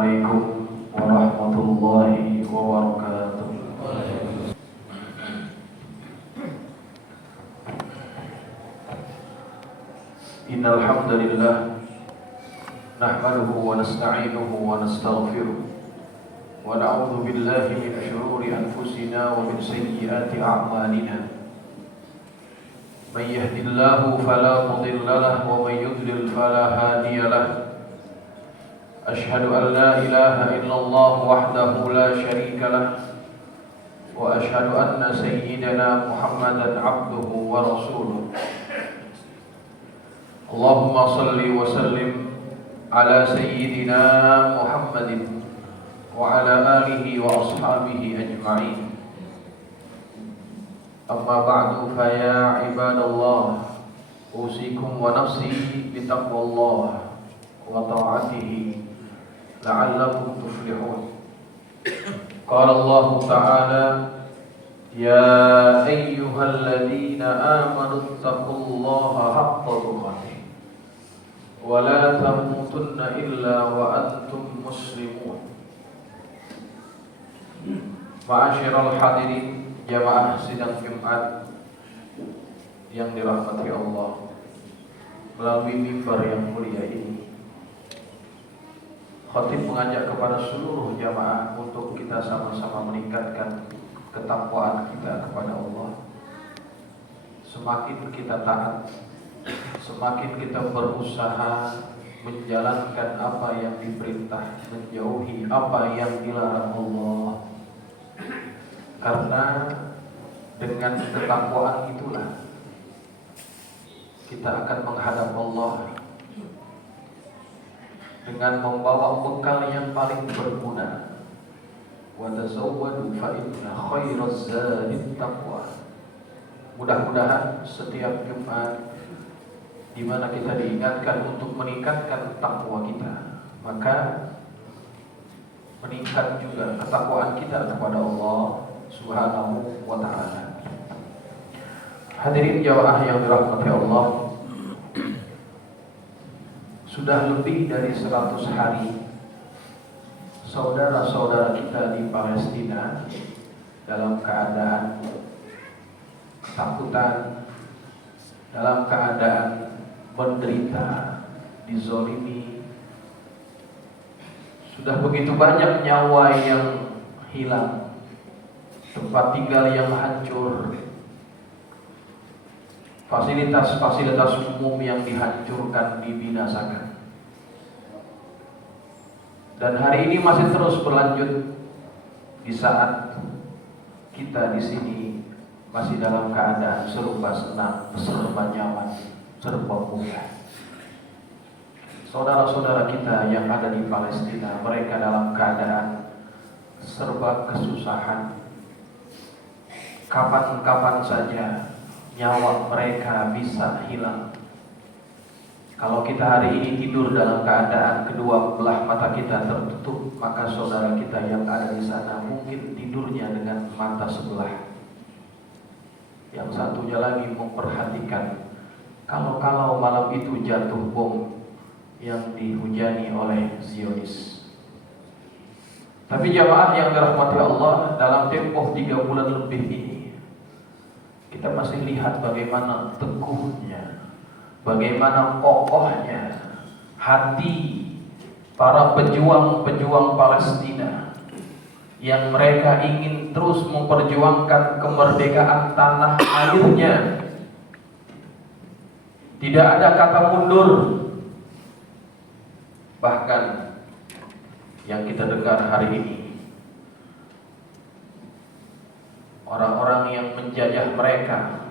Assalamualaikum warahmatullahi wabarakatuh. Innal hamdalillah nahmaduhu wa nasta'inuhu wa nastaghfiruh wa na'udzu billahi min shururi anfusina wa min sayyiati a'malina. Man yahdihillahu fala mudilla lahu wa man yudlil fala hadiya lahu. Ashhadu an la ilaha illallah wahdahu la syarika lahu wa ashhadu anna sayyidana Muhammadan abduhu wa rasuluh. Allahumma salli wa sallim ala sayyidina Muhammadin wa ala alihi wa ashabihi ajma'in. Amma ba'du fa ya ibadallah, usikum wa nafsi bitaqwallah wa ta'atihi la'allakum tuflihun. Qala Allah ta'ala, ya ayyuhalladzina amanu taqullaha haqqa tuqatih wa la tamutunna illa wa antum muslimun. Ma'asyiral hadirin, jamaah sidang Jumat yang dirahmati Allah, melalui mimbar yang mulia ini khatib mengajak kepada seluruh jamaah untuk kita sama-sama meningkatkan ketakwaan kita kepada Allah. Semakin kita taat, semakin kita berusaha menjalankan apa yang diperintah, menjauhi apa yang dilarang Allah. Karena dengan ketakwaan itulah kita akan menghadap Allah dengan membawa bekal yang paling berguna. Wa tazawwadu fa inna khairaz zadi taqwa. Mudah-mudahan setiap Jumat di mana kita diingatkan untuk meningkatkan takwa kita, maka meningkat juga ketakwaan kita kepada Allah Subhanahu wa ta'ala. Hadirin jamaah yang dirahmati Allah, sudah lebih dari 100 hari saudara-saudara kita di Palestina dalam keadaan ketakutan, dalam keadaan menderita, dizolimi. Sudah begitu banyak nyawa yang hilang, tempat tinggal yang hancur, fasilitas-fasilitas umum yang dihancurkan, dibinasakan. Dan hari ini masih terus berlanjut di saat kita di sini masih dalam keadaan serba senang, serba nyaman, serba mudah. Saudara-saudara kita yang ada di Palestina, mereka dalam keadaan serba kesusahan. Kapan-kapan saja nyawa mereka bisa hilang. Kalau kita hari ini tidur dalam keadaan kedua belah mata kita tertutup, maka saudara kita yang ada di sana mungkin tidurnya dengan mata sebelah. Yang satunya lagi memperhatikan kalau malam itu jatuh bom yang dihujani oleh Zionis. Tapi jamaah yang dirahmati Allah, dalam tempoh 3 bulan lebih ini kita masih lihat bagaimana teguhnya, bagaimana kokohnya hati para pejuang-pejuang Palestina yang mereka ingin terus memperjuangkan kemerdekaan tanah airnya. Tidak ada kata mundur. Bahkan yang kita dengar hari ini, orang-orang yang menjajah mereka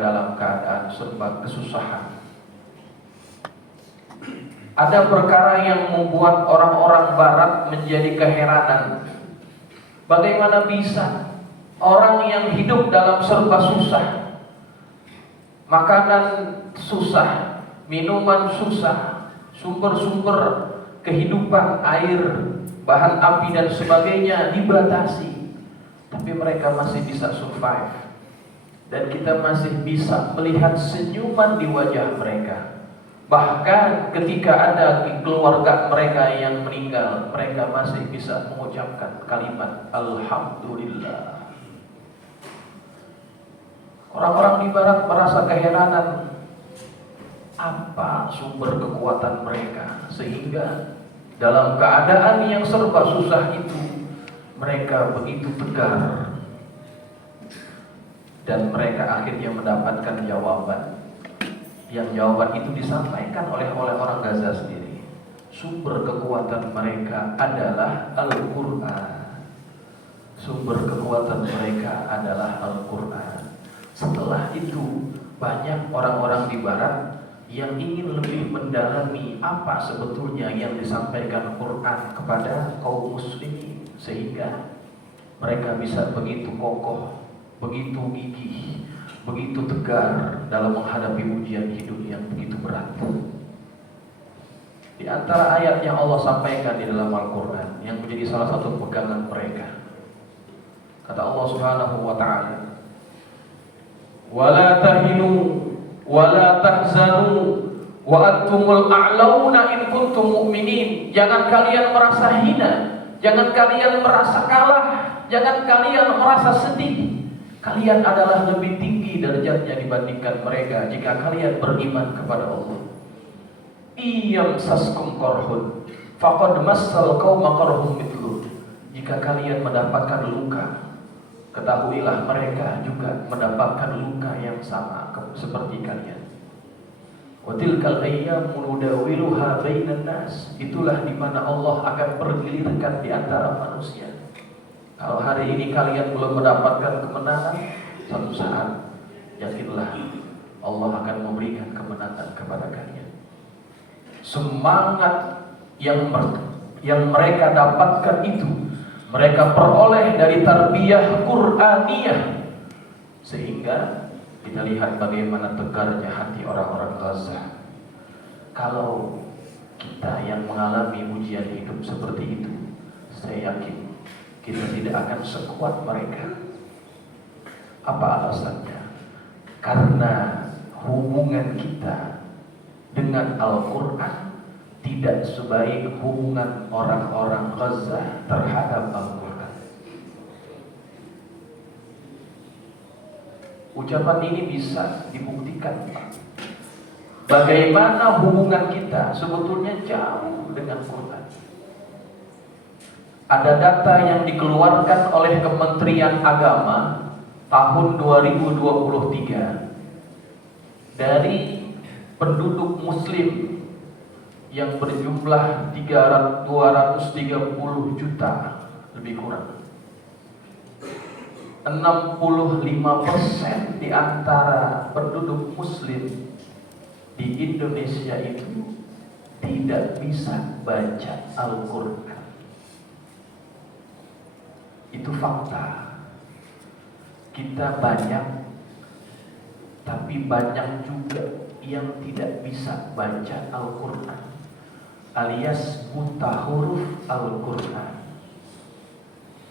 dalam keadaan serba kesusahan. Ada perkara yang membuat orang-orang barat menjadi keheranan. Bagaimana bisa orang yang hidup dalam serba susah, makanan susah, minuman susah, sumber-sumber kehidupan, air, bahan api dan sebagainya dibatasi, tapi mereka masih bisa survive. Dan kita masih bisa melihat senyuman di wajah mereka. Bahkan ketika ada keluarga mereka yang meninggal, mereka masih bisa mengucapkan kalimat Alhamdulillah. Orang-orang di barat merasa keheranan, apa sumber kekuatan mereka sehingga dalam keadaan yang serba susah itu mereka begitu tegar, dan mereka akhirnya mendapatkan jawaban. Yang jawaban itu disampaikan oleh orang Gaza sendiri. Sumber kekuatan mereka adalah Al-Quran. Sumber kekuatan mereka adalah Al-Quran. Setelah itu banyak orang-orang di barat yang ingin lebih mendalami apa sebetulnya yang disampaikan Quran kepada kaum muslimin, sehingga mereka bisa begitu kokoh, begitu gigih, begitu tegar dalam menghadapi ujian hidup yang begitu berat. Di antara ayat yang Allah sampaikan di dalam Al-Quran yang menjadi salah satu pegangan mereka, kata Allah Subhanahu wa ta'ala, "Wala tahinu wala tahzanu wa antumul a'launa in kuntum mu'minin." Jangan kalian merasa hina, jangan kalian merasa kalah, jangan kalian merasa sedih. Kalian adalah lebih tinggi derajatnya dibandingkan mereka jika kalian beriman kepada Allah. Iyam saskum korhun faqad massal qauma qarhum mithlu. Jika kalian mendapatkan luka, ketahuilah mereka juga mendapatkan luka yang sama seperti kalian. Wa tilkal ayyamu nudawiluha bainan nas. Itulah di mana Allah akan pergilirkan di antara manusia. Kalau hari ini kalian belum mendapatkan kemenangan, satu saat yakinlah Allah akan memberikan kemenangan kepada kalian. Semangat yang mereka dapatkan itu mereka peroleh dari tarbiyah Qur'aniyah, sehingga kita lihat bagaimana tegarnya hati orang-orang Gaza. Kalau kita yang mengalami ujian hidup seperti itu, saya yakin kita tidak akan sekuat mereka. Apa alasannya? Karena hubungan kita dengan Al-Quran tidak sebaik hubungan orang-orang Gaza terhadap Al-Quran. Ucapan ini bisa dibuktikan, Pak. Bagaimana hubungan kita sebetulnya jauh dengan Quran. Ada data yang dikeluarkan oleh Kementerian Agama tahun 2023 dari penduduk muslim yang berjumlah 230 juta lebih kurang. 65% di antara penduduk muslim di Indonesia itu tidak bisa baca Al-Quran. Itu fakta. Kita banyak, tapi banyak juga yang tidak bisa baca Al-Quran, alias buta huruf Al-Quran.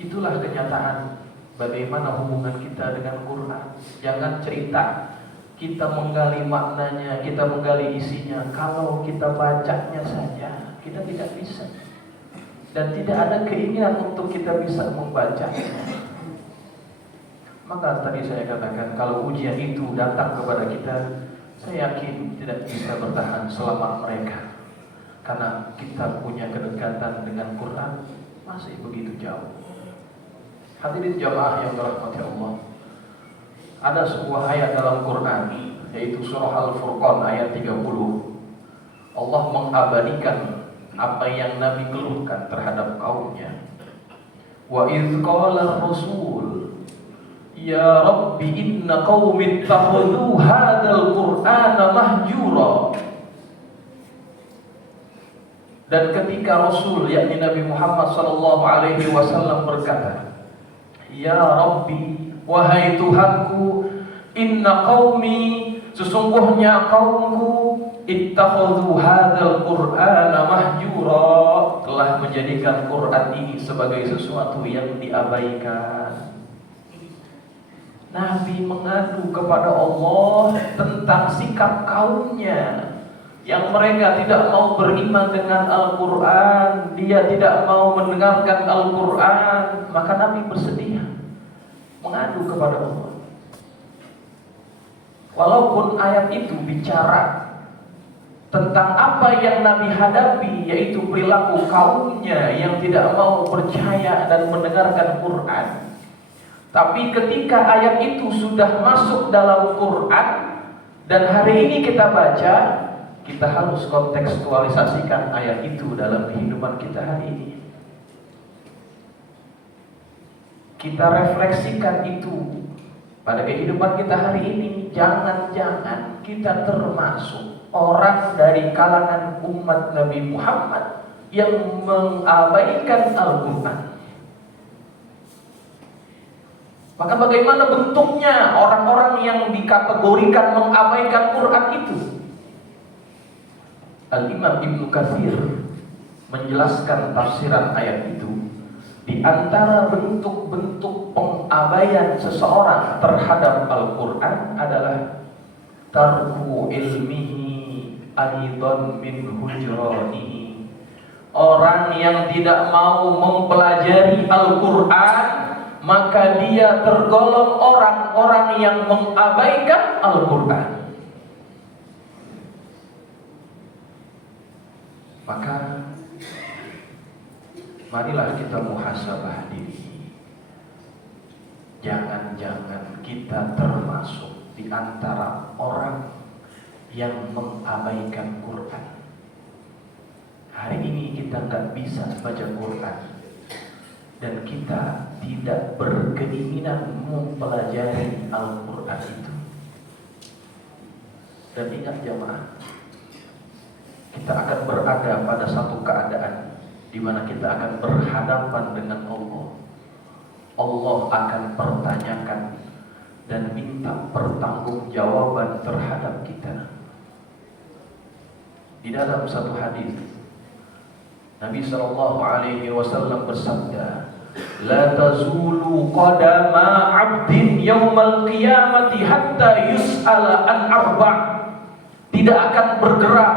Itulah kenyataan bagaimana hubungan kita dengan Quran. Jangan cerita kita menggali maknanya, kita menggali isinya, kalau kita bacanya saja kita tidak bisa. Dan tidak ada keinginan untuk kita bisa membacanya. Maka tadi saya katakan, kalau ujian itu datang kepada kita, saya yakin tidak bisa bertahan selama mereka. Karena kita punya kedekatan dengan Quran masih begitu jauh. Hadirin jamaah yang dirahmati Allah, ada sebuah ayat dalam Quran, yaitu surah Al-Furqan ayat 30. Allah mengabadikan apa yang Nabi keluhkan terhadap kaumnya. Wa idz qala ar-rasul ya rabbi inna qaumi ittakhadhu hadzal qur'ana mahjura. Dan ketika Rasul yakni Nabi Muhammad sallallahu alaihi wasallam berkata, ya rabbi, wahai Tuhanku, inna qaumi, sesungguhnya kaumku, ittakhadhu hadzal qur'ana mahjura, telah menjadikan Quran ini sebagai sesuatu yang diabaikan. Nabi mengadu kepada Allah tentang sikap kaumnya. yang mereka tidak mau beriman dengan Al-Quran, dia tidak mau mendengarkan Al-Quran, maka Nabi bersedia mengadu kepada Allah. Walaupun ayat itu bicara tentang apa yang Nabi hadapi, yaitu perilaku kaumnya yang tidak mau percaya dan mendengarkan Quran. Tapi ketika ayat itu sudah masuk dalam Quran dan hari ini kita baca, kita harus kontekstualisasikan ayat itu dalam kehidupan kita hari ini. Kita refleksikan itu pada kehidupan kita hari ini. Jangan-jangan kita termasuk orang dari kalangan umat Nabi Muhammad yang mengabaikan Al-Quran. Maka bagaimana bentuknya orang-orang yang dikategorikan mengabaikan Quran itu? Al-Imam Ibnu Katsir menjelaskan tafsiran ayat itu. Di antara bentuk-bentuk pengabaian seseorang terhadap Al-Quran adalah tarku ilmihi aidan min hujranihi. Orang yang tidak mau mempelajari Al-Quran, maka dia tergolong orang-orang yang mengabaikan Al-Quran. Maka marilah kita muhasabah diri. Jangan-jangan kita termasuk di antara orang yang mengabaikan Quran. Hari ini kita nggak bisa baca Quran dan kita tidak berkeinginan mempelajari Al-Quran itu. Dan ingat jamaah, kita akan berada pada satu keadaan di mana kita akan berhadapan dengan Allah. Allah akan pertanyakan dan minta pertanggungjawaban terhadap kita. Di dalam satu hadis, Nabi SAW bersabda, "La tazulu qadama 'abdin yaumal qiyamati hatta yus'ala an arba'." Tidak akan bergerak,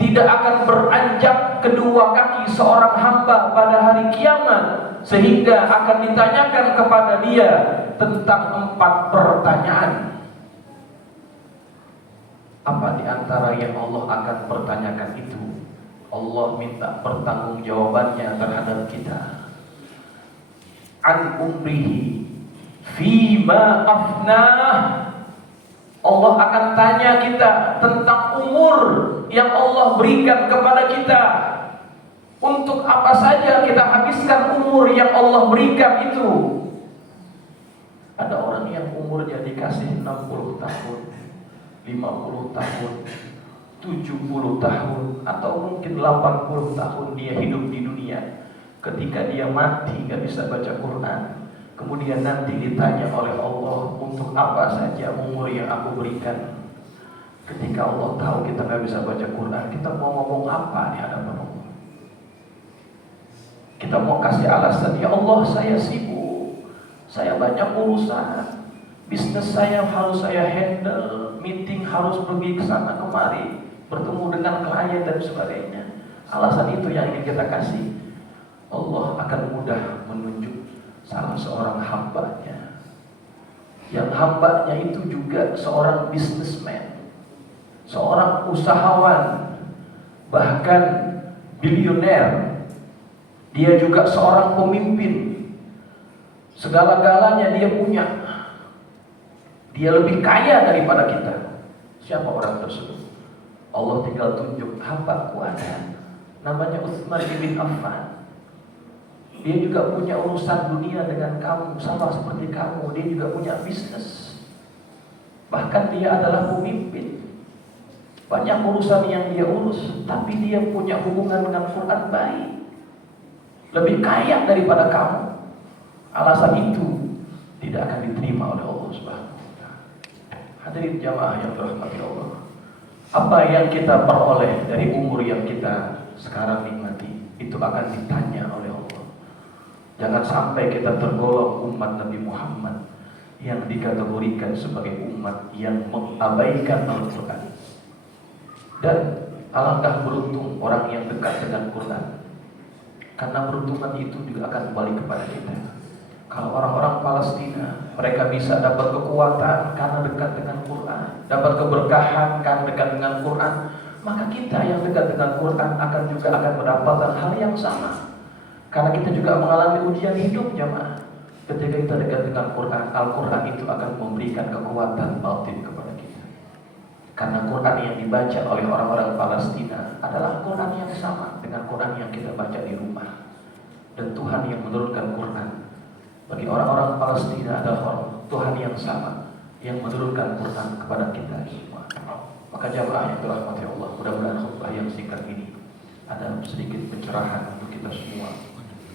tidak akan beranjak kedua kaki seorang hamba pada hari kiamat sehingga akan ditanyakan kepada dia tentang 4 pertanyaan. Apa di antara yang Allah akan pertanyakan itu? Allah minta pertanggungjawabannya terhadap kita. An umrihi fima afnah. Allah akan tanya kita tentang umur yang Allah berikan kepada kita. Untuk apa saja kita habiskan umur yang Allah berikan itu? Ada orang yang umurnya dikasih 60 tahun, 50 tahun, 70 tahun, atau mungkin 80 tahun dia hidup di dunia. Ketika dia mati gak bisa baca Quran. Kemudian nanti ditanya oleh Allah, untuk apa saja umur yang aku berikan? Ketika Allah tahu kita gak bisa baca Quran, kita mau ngomong apa di hadapan Allah? Kita mau kasih alasan, ya Allah saya sibuk, saya banyak urusan, bisnis saya harus saya handle, meeting harus pergi ke sana kemari, bertemu dengan klien dan sebagainya. Alasan itu yang ingin kita kasih. Allah akan mudah menunjuk salah seorang hambanya, yang hambanya itu juga seorang businessman, seorang usahawan, bahkan bilioner. Dia juga seorang pemimpin, segala-galanya dia punya. Dia lebih kaya daripada kita. Siapa orang tersebut? Allah tinggal tunjuk, hambaku ada, namanya Utsman bin Affan. Dia juga punya urusan dunia dengan kamu, sama seperti kamu. Dia juga punya bisnis. Bahkan dia adalah pemimpin. Banyak urusan yang dia urus, tapi dia punya hubungan dengan Quran baik. Lebih kaya daripada kamu. Alasan itu tidak akan diterima oleh Allah Subhanahu wa Ta'ala. Hadirin jamaah yang dirahmati Allah, apa yang kita peroleh dari umur yang kita sekarang nikmati, itu akan ditanya oleh Allah. Jangan sampai kita tergolong umat Nabi Muhammad yang dikategorikan sebagai umat yang mengabaikan Al-Quran. Dan alangkah beruntung orang yang dekat dengan Quran, karena beruntungan itu juga akan kembali kepada kita. Kalau orang-orang Palestina, mereka bisa dapat kekuatan karena dekat dengan Quran, dapat keberkahan karena dekat dengan Quran, maka kita yang dekat dengan Quran juga akan mendapatkan hal yang sama. Karena kita juga mengalami ujian hidup, jemaah. Ketika kita dekat dengan Quran, Al-Quran itu akan memberikan kekuatan batin kepada kita. Karena Quran yang dibaca oleh orang-orang Palestina adalah Quran yang sama dengan Quran yang kita baca di rumah. Dan Tuhan yang menurunkan Quran bagi orang-orang Palestina adalah Tuhan yang sama yang menurunkan Quran kepada kita semua. Maka jamaah yang dirahmati Allah, mudah-mudahan khutbah yang singkat ini ada sedikit pencerahan untuk kita semua.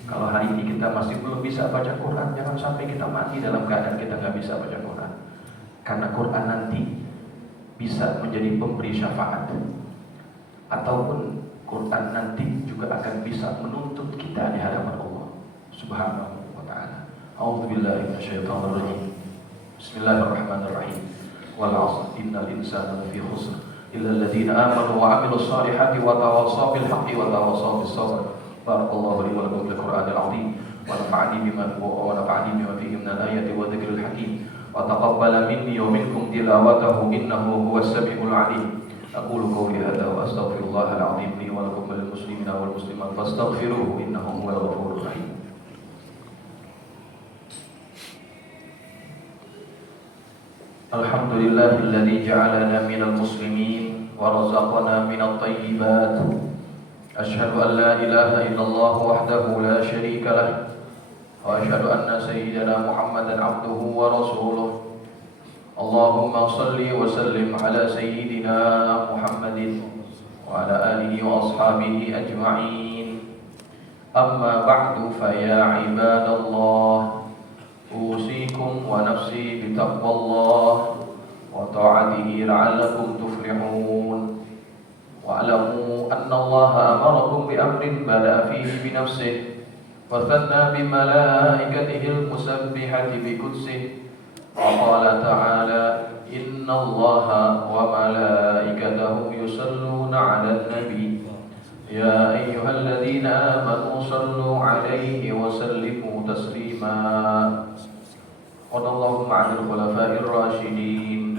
Kalau hari ini kita masih belum bisa baca Quran, jangan sampai kita mati dalam keadaan kita nggak bisa baca Quran. Karena Quran nanti bisa menjadi pemberi syafaat, ataupun Quran nanti juga akan bisa menuntut kita di hadapan Allah Subhanahu wa ta'ala. A'udzubillahi minasyaitonir rajim. Bismillahirrahmanirrahim. Wal 'asr innal insana lafi khusr illa alladziina aamanu wa 'amilus shaalihati wa tawassaw bil haqqi wa tawassaw bis sabr. Barakallahu li wa lakum bil Qur'anil 'azim wa nafa'ani bima fihi min al-ayati wa dhikril hakim wa taqabbala minni wa minkum tilawatahu innahu huwas sami'ul 'alim. Aqulu qawli hadza wa astaghfirullahal 'azim li wa lakum wal muslimina wal muslimat fastaghfiruhu innahu huwal ghafurur rahim. Alhamdulillahilladzi ja'alana minal muslimin wa razaqana minat thayyibat. Asyhadu an la ilaha illallah wahdahu la syarika lah wa asyhadu anna sayyidana Muhammadan abduhu wa rasuluh. Allahumma salli wa sallim ala sayyidina Muhammadin wa ala alihi wa ashabihi ajma'in. Amma ba'du fa ya ibadallah, usikum wa nafsi bitaqwallah wa ta'atihi la'allakum tuflihun. Wa'lamu anna Allah amarakum bi amrin bada'a fihi bi nafsihi wa thanna bi malaikatihi al-musabbihati bi qudsihi wa qala ta'ala inna Allaha wa malaikatahu yusalluna 'alan nabi ya ayyuhalladzina amanu sallu 'alaihi wa sallimu taslima. Allahumma 'alal khulafa'ir rasyidin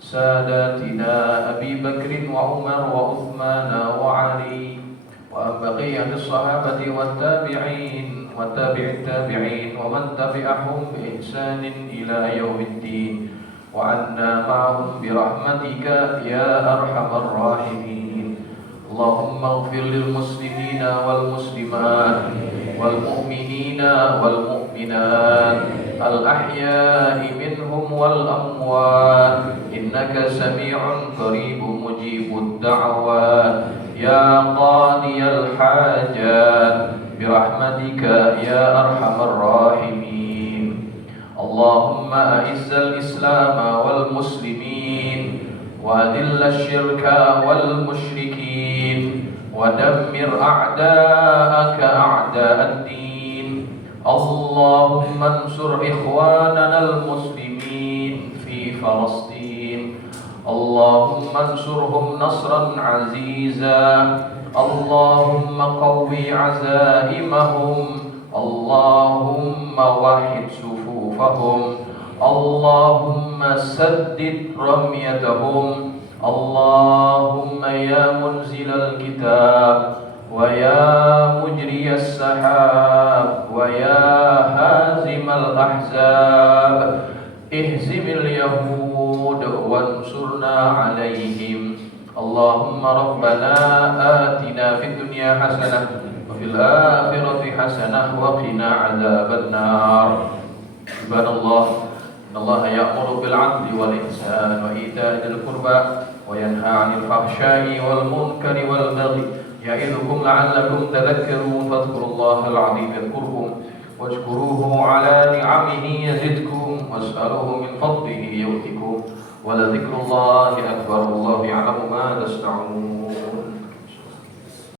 ساداتنا أبي بكر وعمر وعثمان وعلي وبقية الصحابة والتابعين وتابع التابعين ومن تبعهم بإحسان إلى يوم الدين وعنا معهم برحمتك يا أرحم الراحمين. اللهم اغفر للمسلمين والمسلمات والمؤمنين والمؤمنات الأحياء منهم والأموات إنك سميع قريب مجيب الدعوات يا قاضي الحاجات برحمتك يا أرحم الراحمين. اللهم أعز الإسلام والمسلمين وأذل الشرك والمشركين ودمر أعداءك أعداء الدين. اللهم انصر إخواننا المسلمين في فلسطين. اللهم انصرهم نصرا عزيزا. اللهم قوي عزائمهم. اللهم وحد صفوفهم. اللهم سدد رميتهم. اللهم يا منزل الكتاب ويا مجري السحاب ويا هازم الأحزاب اهزم اليهود وانصرنا عليهم. اللهم ربنا آتنا في الدنيا حسنة وفي الآخرة حسنة وقنا عذاب النار. عباد الله إن الله يأمر بالعدل والإحسان وإيتاء ذي القربى وينهى عن الفحشاء والمنكر والبغي يعظكم لعلكم تذكرون. فاذكروا الله العظيم يذكركم واشكروه على نعمه يزدكم واسألوه من فضله يؤتكم ولذكر الله أكبر. الله يعلم ما تصنعون.